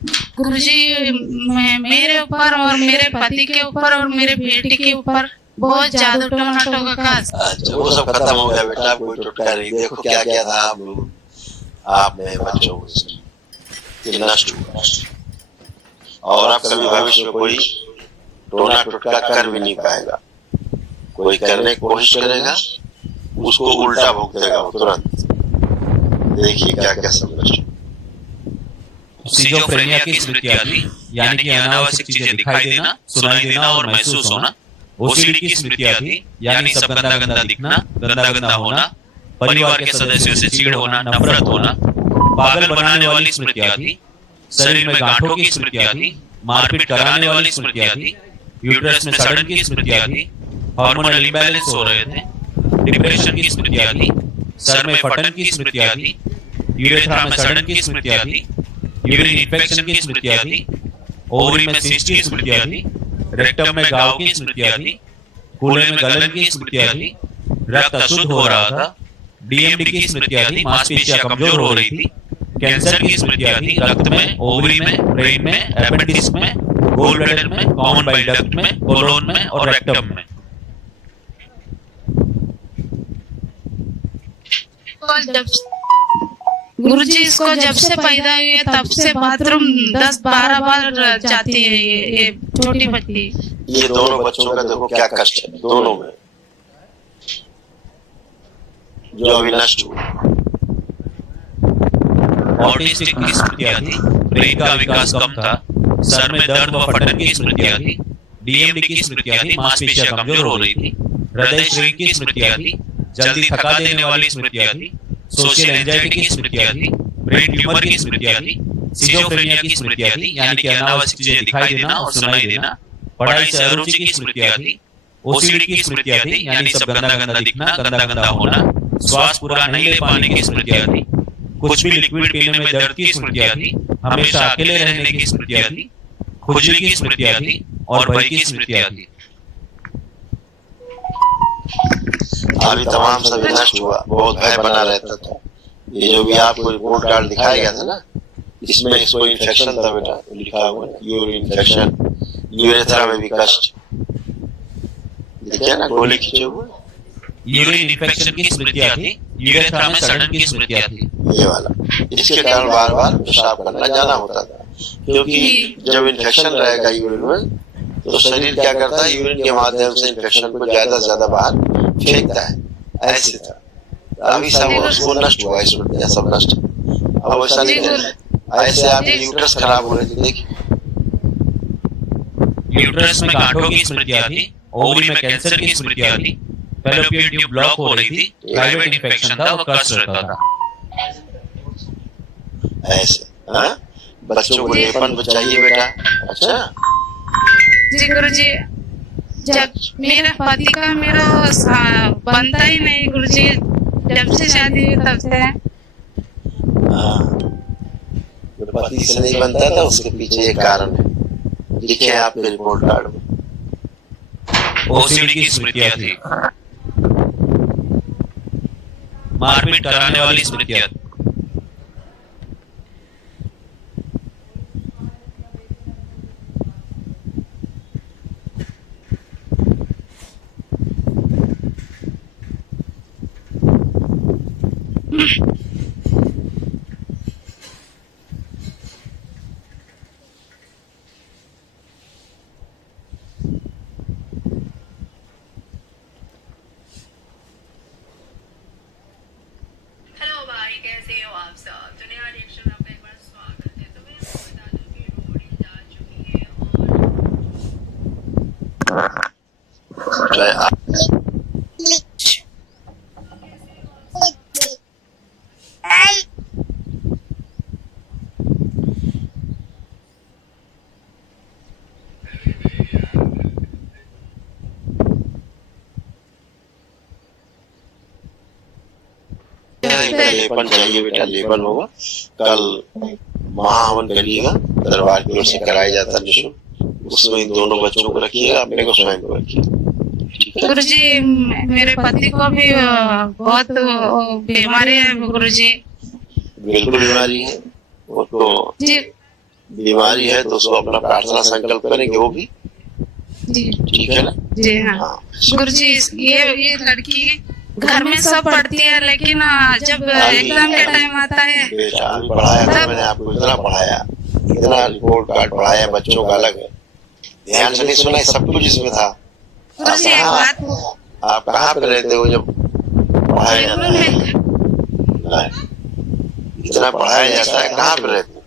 गुरुजी, मेरे ऊपर और मेरे पति के ऊपर और मेरे बेटी के ऊपर बहुत जादू टोना टोका का। अच्छा, वो सब खत्म हो गया बेटा, कोई टोटका नहीं। देखो क्या क्या था आपने बच्चों को नष्ट हुआ, और आप कभी भविष्य में कोई टोना टोटका कर भी नहीं पाएगा। कोई करने की कोशिश करेगा, उसको उल्टा भोग देगा वो तुरंत। देखिए क्या क्या समझ। सिजोफ्रेनिया की स्मृति आदि, यानी कि अनावश्यक चीजें दिखाई देना, सुनाई देना और महसूस होना। ओसीडी की स्मृति आदि, यानी सब गंदा गंदा दिखना, गंदा गंदा होना, परिवार के सदस्यों से चिढ़ होना, नफरत होना। पागल बनाने वाली स्मृति आदि, शरीर में गांठों की स्मृति आदि, मारपीट कराने वाली स्मृति आदि, यूट्रस में सड़न की स्मृति आदि, हार्मोनल इम्बैलेंस हो रहे थे, डिप्रेशन की स्मृति आदि, सर में फटन की स्मृति आदि, यूरेथ्रा में सड़न की स्मृति आदि, यूरिन इन्फेक्शन की स्मृति आदि, ओवरी में सिस्ट की स्मृति आदि, रेक्टम में गांव की स्मृति आदि, कूल्हे में गलन की स्मृति आदि, रक्त अशुद्ध हो रहा था, डीएमडी की स्मृति आदि, मांसपेशियां कमजोर हो रही थी, कैंसर की स्मृति आदि, रक्त में, ओवरी में, ब्रेन में, एपेंडिक्स में, गोल ब्लैडर में, कॉमन बाइल डक्ट में, कोलोन में और रेक्टम में। गुरुजी, इसको जब से पैदा हुई है तब से बाथरूम 10-12 बार जाती है ये छोटी बच्ची। ये दोनों बच्चों का देखो क्या कष्ट है, दोनों में जो अभी नष्ट हुआ। ऑटिस्टिक की स्मृति आदि, ब्रेन का विकास कम था, सर में दर्द व फटन की स्मृति आदि, डीएमडी की स्मृति आदि, मांसपेशियां कमजोर हो रही थी, हृदय श्रिंक की स्मृति आदि, जल्दी थका देने वाली स्मृति आदि, सोशल एंजाइटी की स्मृति आदि, ब्रेन ट्यूमर की स्मृति आदि, सिजोफ्रेनिया की स्मृति आदि, यानी कि अनावश्यक चीजें दिखाई देना और सुनाई देना, पढ़ाई से अरुचि की स्मृति आदि, ओसीडी की स्मृति आदि, यानी सब गंदा गंदा दिखना, गंदा गंदा होना, श्वास पूरा नहीं ले पाने की स्मृति आदि, कुछ भी लिक्विड पीने में दर्द की स्मृति आदि, हमेशा अकेले रहने की स्मृति आदि, खुजली की स्मृति आदि और भय की स्मृति आदि। अभी तमाम सब नष्ट हुआ, बहुत भय बना रहता था। ये जो भी आपको रिपोर्ट कार्ड दिखाया गया था ना, इसमें इसको इन्फेक्शन था बेटा, लिखा हुआ है यूरिन इन्फेक्शन, यूरेथ्रा में भी कष्ट, देखिए ना गोली खींचे हुए। यूरिन इन्फेक्शन की स्मृति आती, यूरेथ्रा में सड़न की स्मृति आती, ये वाला। इसके कारण बार बार पेशाब करना जाना होता था, क्योंकि जब इन्फेक्शन रहेगा यूरिन में तो शरीर क्या करता है, यूरिन के माध्यम से इन्फेक्शन को ज्यादा से ज्यादा बाहर फेंकता है। ऐसे था। अभी सब उसको नष्ट हुआ, इसमें सब नष्ट। अब ऐसा नहीं है, ऐसे आपकी यूट्रस खराब हो रही थी, देखिए यूट्रस में गांठों की स्मृति आती, ओवरी में कैंसर की स्मृति आती, फैलोपियन ट्यूब ब्लॉक हो रही थी, प्राइवेट इन्फेक्शन था, वो कष्ट रहता था। ऐसे हाँ, बच्चों को लेपन चाहिए बेटा। अच्छा जी गुरुजी, जब मेरा पति का मेरा बनता ही नहीं गुरुजी, जब से शादी हुई तब से। पति से नहीं बनता था, उसके पीछे एक कारण है, लिखे आपके रिपोर्ट कार्ड में। ओसीडी की स्मृति आती, मारपीट कराने वाली स्मृति आती, लेपन चाहिए बेटा, लेपन होगा। कल महाहवन करिएगा, दरबार की ओर से कराया जाता निःशुल्क। उसमें इन दोनों बच्चों को रखिएगा, अपने को स्वयं को रखिएगा। गुरुजी, मेरे पति को भी बहुत बीमारी है गुरुजी। बिल्कुल बीमारी है, वो तो जी बीमारी है तो उसको अपना प्रार्थना संकल्प करेंगे वो भी जी ठीक है ना। जी हाँ हाँ गुरुजी, ये लड़की घर में सब पढ़ती है, लेकिन जब एग्जाम का टाइम आता है बेटा अभी पढ़ाया था मैंने आपको, इतना पढ़ाया, इतना रिपोर्ट कार्ड पढ़ाया बच्चों का अलग है, ध्यान से नहीं सुना, सब कुछ इसमें था। गुरुजी एक बात, आप कहाँ पे रहते हो जब पढ़ाया जाता बेंगलुरु है? में, इतना पढ़ाया जाता है, कहाँ पे रहते हो?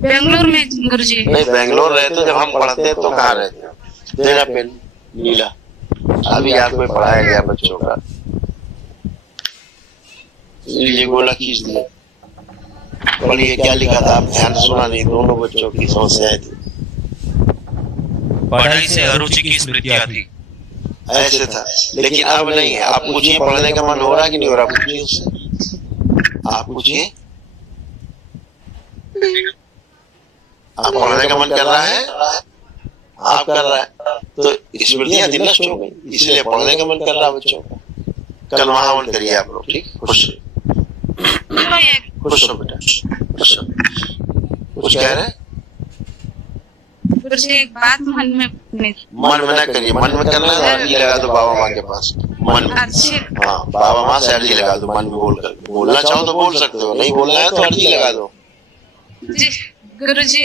बेंगलुरु में गुरुजी। नहीं बेंगलोर रहते हो, जब हम पढ़ते हैं तो कहाँ रहते हो? तेरा पेन नीला अभी आपको पढ़ाया गया बच्चों का, ये गोला खींच दिया, बोलिए क्या लिखा था, आप ध्यान से सुना नहीं, दोनों बच्चों की समस्याएं थी। पढ़ाई से अरुचि की स्मृतियां थी। ऐसे था, लेकिन अब नहीं है। आप पूछिए पढ़ने का मन हो रहा कि नहीं हो रहा, पूछिए उससे, आप पूछिए, आप पढ़ने का मन कर रहा है, आप कर रहा है तो स्मृतियां नष्ट हो गई, इसलिए पढ़ने का मन कर रहा है बच्चों का। कल वहां मन करिए आप लोग, ठीक, खुश खुश हो बेटा, खुश हो। कुछ कह रहे हैं? गुरुजी एक बात मन में ना करिए, मन में करना है तो अर्जी लगा दो बाबा माँ के पास, मन में। अच्छे हाँ बाबा माँ से अर्जी लगा दो, मन में बोल कर, बोलना चाहो तो बोल सकते हो, नहीं बोलना है तो अर्जी लगा दो। जी गुरुजी,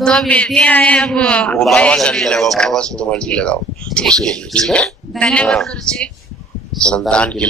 2 बेटियां हैं, अब वो बाबा से अर्जी लगाओ, बाबा से तुम अर्जी लगाओ उसके लिए, ठीक है। धन्यवाद गुरुजी। संतान के लिए